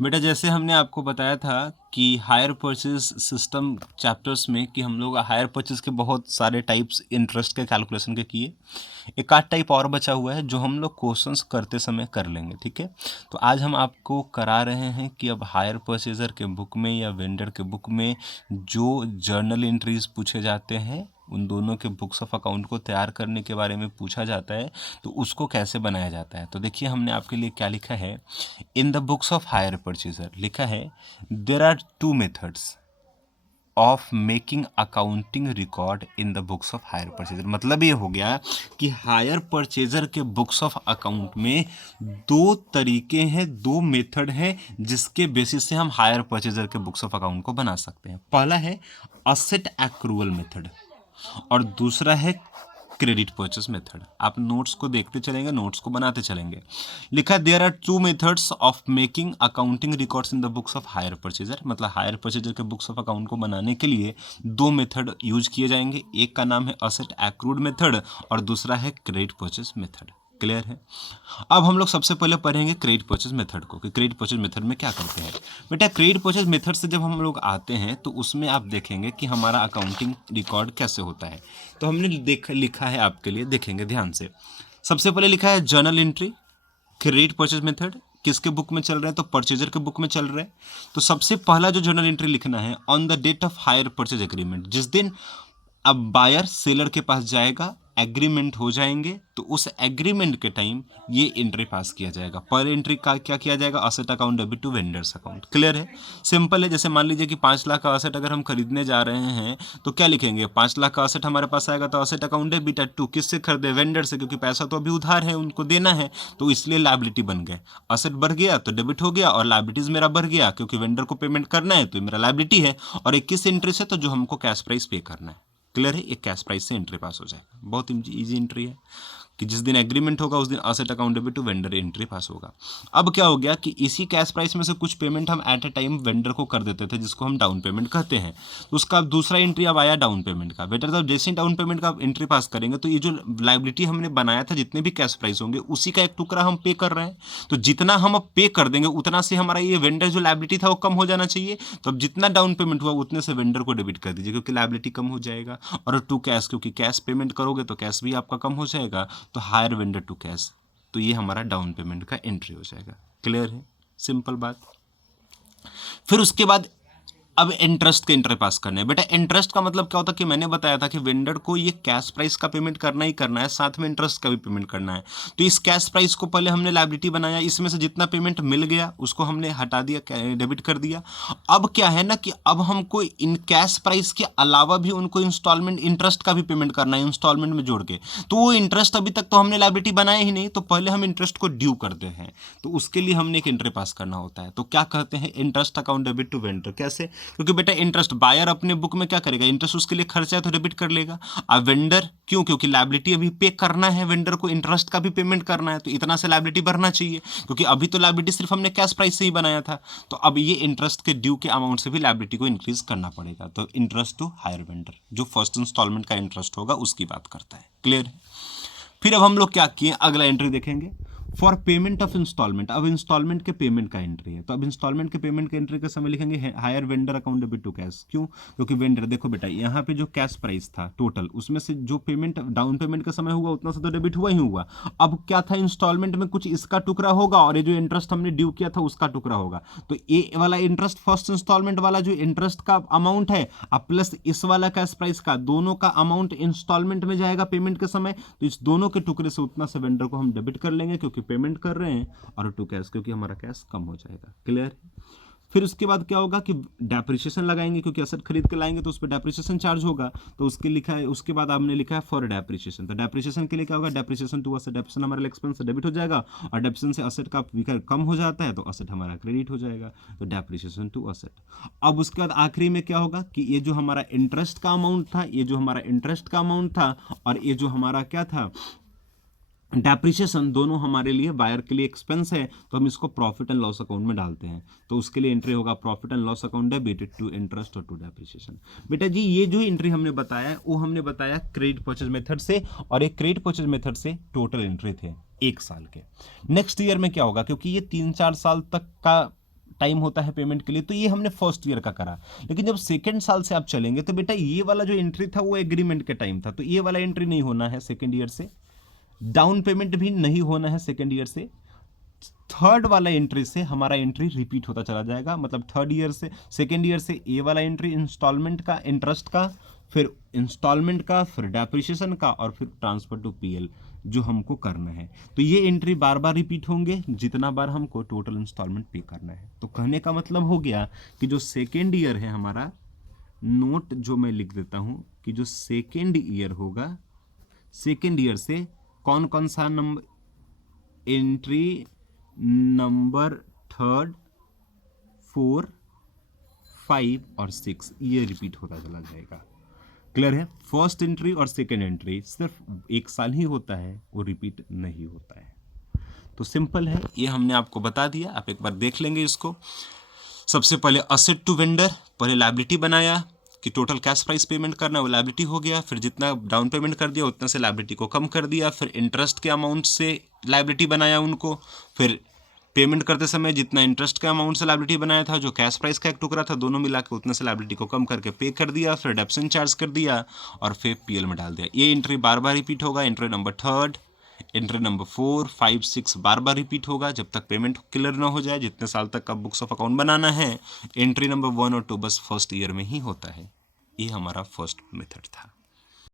बेटा जैसे हमने आपको बताया था कि हायर परचेज सिस्टम चैप्टर्स में कि हम लोग हायर परचेज के बहुत सारे टाइप्स इंटरेस्ट के कैलकुलेशन के किए। एक आध टाइप और बचा हुआ है जो हम लोग क्वेश्चंस करते समय कर लेंगे, ठीक है। तो आज हम आपको करा रहे हैं कि अब हायर परचेजर के बुक में या वेंडर के बुक में जो जर्नल एंट्रीज पूछे जाते हैं, उन दोनों के बुक्स ऑफ अकाउंट को तैयार करने के बारे में पूछा जाता है, तो उसको कैसे बनाया जाता है। तो देखिए हमने आपके लिए क्या लिखा है। In the books of hire purchaser लिखा है there are two methods of making accounting record in the books of hire purchaser. मतलब ये हो गया कि हायर परचेजर के बुक्स ऑफ अकाउंट में दो तरीके हैं, दो मेथड हैं जिसके बेसिस से हम हायर परचेजर के बुक्स ऑफ अकाउंट को बना सकते हैं। पहला है असेट एक्रूअल मेथड और दूसरा है क्रेडिट परचेस मेथड। आप नोट्स को देखते चलेंगे, नोट्स को बनाते चलेंगे। लिखा there are two methods of making accounting records in the books of hire purchaser. मतलब हायर परचेजर के बुक्स ऑफ अकाउंट को बनाने के लिए दो मेथड यूज किए जाएंगे। एक का नाम है असेट एक्रूड मेथड और दूसरा है क्रेडिट परचेस मेथड। क्लियर है। अब हम लोग सबसे पहले पढ़ेंगे क्रेडिट परचेज मेथड को कि क्रेडिट परचेज मेथड में क्या करते हैं। बेटा क्रेडिट परचेज मेथड से जब हम लोग आते हैं तो उसमें आप देखेंगे कि हमारा अकाउंटिंग रिकॉर्ड कैसे होता है। तो हमने लिखा है आपके लिए, देखेंगे ध्यान से। सबसे पहले लिखा है journal entry credit purchase method. किसके बुक में चल रहा है? तो परचेजर के बुक में चल रहा है। तो सबसे पहला जो जर्नल एंट्री लिखना है on the date of hire purchase agreement. जिस दिन अब बायर सेलर के पास जाएगा, एग्रीमेंट हो जाएंगे, तो उस एग्रीमेंट के टाइम ये एंट्री पास किया जाएगा। पर एंट्री का क्या किया जाएगा? Asset account debit to vendors account. Clear है, सिंपल है। जैसे मान लीजिए कि 5 लाख का असेट अगर हम खरीदने जा रहे हैं तो क्या लिखेंगे? 5 लाख का असेट हमारे पास आएगा तो असेट अकाउंट डेबिट टू किससे खरीदे? वेंडर से, क्योंकि पैसा तो अभी उधार है, उनको देना है, तो इसलिए लायबिलिटी बन गए। असेट बढ़ गया तो डेबिट हो गया और लायबिलिटीज मेरा बढ़ गया, क्योंकि वेंडर को पेमेंट करना है तो मेरा लायबिलिटी है। और 21 इंटरेस्ट है तो जो हमको कैश प्राइस पे करना है। क्लियर है, एक कैश प्राइस से एंट्री पास हो जाएगा। बहुत इजी एंट्री है कि जिस दिन एग्रीमेंट होगा उस दिन asset account debit to vendor entry pass होगा। अब क्या हो गया कि इसी कैश प्राइस में से कुछ पेमेंट हम एट ए टाइम वेंडर को कर देते थे, जिसको हम डाउन पेमेंट कहते हैं। तो उसका दूसरा एंट्री अब आया डाउन पेमेंट का। बेटर साहब जैसे ही डाउन पेमेंट का एंट्री पास करेंगे तो ये जो लाइबिलिटी हमने बनाया था, जितने भी कैश प्राइस होंगे उसी का एक टुकड़ा हम पे कर रहे हैं। तो जितना हम अब पे कर देंगे उतना से हमारा ये वेंडर जो लाइबिलिटी था वो कम हो जाना चाहिए। तो अब जितना डाउन पेमेंट हुआ उतने से वेंडर को डेबिट कर दीजिए, क्योंकि लाइबिलिटी कम हो जाएगा। और टू कैश, क्योंकि कैश पेमेंट करोगे तो कैश भी आपका कम हो जाएगा, तो हायर वेंडर टू कैश। तो ये हमारा डाउन पेमेंट का एंट्री हो जाएगा। क्लियर है, सिंपल बात। फिर उसके बाद अब इंटरेस्ट के एंट्री पास करने हैं। बेटा इंटरेस्ट का मतलब क्या होता है कि मैंने बताया था कि वेंडर को ये कैश प्राइस का पेमेंट करना ही करना है, साथ में इंटरेस्ट का भी पेमेंट करना है। तो इस कैश प्राइस को पहले हमने लायबिलिटी बनाया, इसमें से जितना पेमेंट मिल गया उसको हमने हटा दिया, डेबिट कर दिया। अब क्या है ना कि अब हमको इन कैश प्राइस के अलावा भी उनको इंस्टॉलमेंट इंटरेस्ट का भी पेमेंट करना है, इंस्टॉलमेंट में जोड़ के। तो वो इंटरेस्ट अभी तक तो हमने लायबिलिटी बनाया ही नहीं, तो पहले हम इंटरेस्ट को ड्यू करते हैं। तो उसके लिए हमने एक एंट्री पास करना होता है। तो क्या कहते हैं? Interest account debit to vendor. कैसे? क्योंकि बेटा इंटरेस्ट बायर अपने बुक में क्या करेगा? इंटरेस्ट उसके लिए खर्चा है तो डेबिट कर लेगा। अब वेंडर क्यों? क्योंकि लायबिलिटी अभी पे करना है, वेंडर को इंटरेस्ट का भी पेमेंट करना है, तो इतना से लायबिलिटी भरना चाहिए, क्योंकि अभी तो लायबिलिटी सिर्फ हमने कैश प्राइस से ही बनाया था। तो अब ये इंटरेस्ट के ड्यू के अमाउंट से भी लायबिलिटी को इंक्रीज करना पड़ेगा। तो इंटरेस्ट टू हायर वेंडर, जो फर्स्ट इंस्टॉलमेंट का इंटरेस्ट होगा उसकी बात करता है। क्लियर है। फिर अब हम लोग क्या किए, अगला एंट्री देखेंगे फॉर पेमेंट ऑफ इंस्टॉलमेंट। अब इंस्टॉलमेंट के पेमेंट का एंट्री है, तो अब इंस्टॉलमेंट के पेमेंट के एंट्री के समय लिखेंगे hire vendor account debit to cash. क्यों? क्योंकि वेंडर, देखो बेटा यहाँ पे जो कैश प्राइस था टोटल, उसमें से जो पेमेंट डाउन पेमेंट का समय हुआ उतना से तो डेबिट हुआ ही हुआ। अब क्या था, इंस्टॉलमेंट में कुछ इसका टुकड़ा होगा और ये जो इंटरेस्ट हमने ड्यू किया था उसका टुकड़ा होगा। तो ये वाला इंटरेस्ट, फर्स्ट इंस्टॉलमेंट वाला जो इंटरेस्ट का अमाउंट है अब प्लस इस वाला कैश प्राइस का, दोनों का अमाउंट इंस्टॉलमेंट में जाएगा पेमेंट के समय। तो इस दोनों के टुकड़े से उतना से वेंडर को हम डेबिट कर लेंगे, क्योंकि पेमेंट कर रहे हैं, और टू कैश क्योंकि हमारा कैश कम हो जाएगा। क्लियर। फिर उसके बाद क्या होगा कि डेप्रिसिएशन लगाएंगे, क्योंकि असेट खरीद के लाएंगे तो उस पर डेप्रिसिएशन चार्ज होगा। तो उसके लिखा है, उसके बाद आपने लिखा है फॉर डेप्रिसिएशन। तो डेप्रिसिएशन के लिए क्या होगा? डेप्रिसिएशन टू असेट, डेप्रिसिएशन हमारा एक्सपेंस से डेबिट हो जाएगा, और डेप्रिसिएशन से असेट का विकर कम हो जाता है तो असेट हमारा क्रेडिट हो जाएगा। तो डेप्रिसिएशन टू असेट। अब उसके बाद आखिरी में क्या होगा कि ये जो हमारा इंटरेस्ट का अमाउंट था, ये जो हमारा इंटरेस्ट का अमाउंट था, और ये जो हमारा क्या था डेप्रिसिएशन, दोनों हमारे लिए बायर के लिए एक्सपेंस है, तो हम इसको प्रॉफिट एंड लॉस अकाउंट में डालते हैं। तो उसके लिए एंट्री होगा profit and loss account debit to interest और टू डेप्रिसिएशन। बेटा जी ये जो एंट्री हमने बताया वो हमने बताया क्रेडिट परचेज मेथड से, और एक क्रेडिट परचेज मेथड से टोटल एंट्री थे 1 साल के। नेक्स्ट ईयर में क्या होगा, क्योंकि ये 3-4 साल तक का टाइम होता है पेमेंट के लिए, तो ये हमने फर्स्ट ईयर का करा। लेकिन जब सेकेंड साल से आप चलेंगे तो बेटा ये वाला जो एंट्री था वो एग्रीमेंट के टाइम था, तो ये वाला एंट्री नहीं होना है सेकेंड ईयर से, डाउन पेमेंट भी नहीं होना है सेकेंड ईयर से। थर्ड वाला एंट्री से हमारा एंट्री रिपीट होता चला जाएगा, मतलब थर्ड ईयर से सेकेंड ईयर से ए वाला एंट्री इंस्टॉलमेंट का, इंटरेस्ट का, फिर इंस्टॉलमेंट का, फिर डेप्रिसिएशन का, और फिर ट्रांसफर टू पीएल जो हमको करना है। तो ये एंट्री बार बार रिपीट होंगे जितना बार हमको टोटल इंस्टॉलमेंट पे करना है। तो कहने का मतलब हो गया कि जो सेकेंड ईयर है हमारा, नोट जो मैं लिख देता हूँ कि जो सेकेंड ईयर होगा, सेकेंड ईयर से कौन कौन सा नंबर एंट्री नंबर थर्ड, 4, 5 और 6 ये रिपीट होता चला जाएगा। क्लियर है? फर्स्ट एंट्री और सेकेंड एंट्री सिर्फ एक साल ही होता है, वो रिपीट नहीं होता है। तो सिंपल है, ये हमने आपको बता दिया, आप एक बार देख लेंगे इसको। सबसे पहले असेट टू वेंडर, पहले लायबिलिटी बनाया कि टोटल कैश प्राइस पेमेंट करना, वो लायबिलिटी हो गया। फिर जितना डाउन पेमेंट कर दिया उतना से लायबिलिटी को कम कर दिया। फिर इंटरेस्ट के अमाउंट से लायबिलिटी बनाया उनको। फिर पेमेंट करते समय जितना इंटरेस्ट के अमाउंट से लायबिलिटी बनाया था, जो कैश प्राइस का एक टुकड़ा था, दोनों मिला के उतने से लायबिलिटी को कम करके पे कर दिया। फिर डेप्शन चार्ज कर दिया और फिर पीएल में डाल दिया। ये एंट्री बार बार रिपीट होगा। Entry number third, entry number 4, 5, 6 बार बार रिपीट होगा जब तक पेमेंट क्लियर ना हो जाए। जितने साल तक का बुक्स ऑफ अकाउंट बनाना है, एंट्री नंबर 1 और 2 बस फर्स्ट ईयर में ही होता है। ये हमारा फर्स्ट मेथड था।